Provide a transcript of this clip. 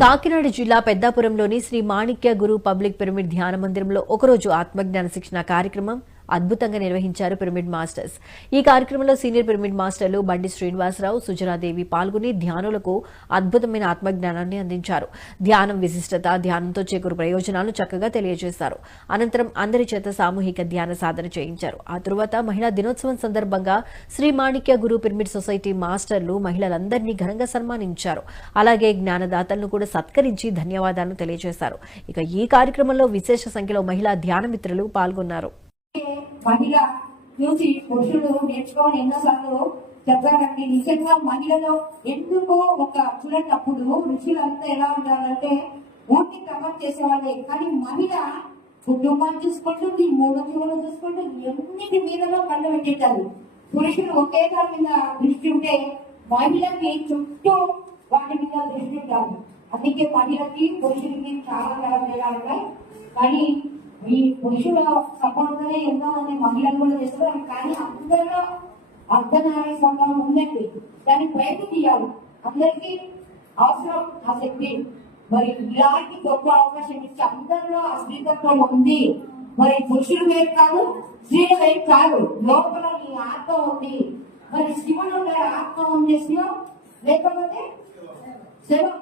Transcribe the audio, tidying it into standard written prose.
కాకినాడ జిల్లా పెద్దాపురంలోని శ్రీ మాణిక్య గురు public pyramid ధ్యాన మందిరంలో ఒకరోజు ఆత్మజ్ఞాన శిక్షణ కార్యక్రమం అద్భుతంగా నిర్వహించారు పిరమిడ్ మాస్టర్స్. ఈ కార్యక్రమంలో సీనియర్ పిరమిడ్ మాస్టర్లు బండి శ్రీనివాసరావు, సుజనాదేవి పాల్గొని ధ్యానులకు అద్భుతమైన ఆత్మజ్ఞానాన్ని అందించారు. ధ్యానం విశిష్టత, ధ్యానంతో చేకూరు ప్రయోజనాలను చక్కగా తెలియజేశారు. అనంతరం అందరి చేత సామూహిక ధ్యాన సాధన చేయించారు. ఆ తరువాత మహిళా దినోత్సవం సందర్భంగా శ్రీ మాణిక్య గురు పిరమిడ్ సొసైటీ మాస్టర్లు మహిళలందరినీ ఘనంగా సన్మానించారు. అలాగే జ్ఞానదాతలను కూడా సత్కరించి ధన్యవాదాలను తెలియజేశారు. ఇక ఈ కార్యక్రమంలో విశేష సంఖ్యలో మహిళా ధ్యాన మిత్రులు పాల్గొన్నారు. మహిళ చూసి పురుషుడు నేర్చుకోని ఎన్నోసార్లు చెప్పారండి. నిజంగా మహిళలో ఎందుకో ఒక చూడేటప్పుడు ఋషులంతా ఎలా ఉండాలంటే ఊరిని కవర్ చేసేవాళ్ళే, కానీ మహిళ కుటుంబాన్ని చూసుకుంటూ ఈ మూడు జీవులు చూసుకుంటూ ఎన్నిటి మీదలో కళ్ళు పెట్టేటారు. పురుషుడు ఒకే దాని మీద దృష్టి ఉంటే మహిళకి చుట్టూ వాటి మీద దృష్టి ఉంటారు. అందుకే మహిళకి పురుషుడికి చాలా తేడా ఉంటాయి. కానీ ఈ పురుషుల సపోర్ట్గానే ఎంతో మంది మహిళలు కూడా చేస్తారు. కానీ అందరిలో అర్ధనారీ స్వభావం ఉందండి. దాన్ని బయట తీయాలి. అందరికీ అవసరం ఆ శక్తి. మరి ఇలాంటి గొప్ప అవకాశం ఇచ్చి అందరిలో అశ్లీతత్వం ఉంది. మరి పురుషులు వేరు కాదు, స్త్రీలు వేరు కాదు. లోపల నీ ఆత్మ ఉంది. మరి శివుడు ఆత్మ ఉంది, శివం లేకపోతే శివం.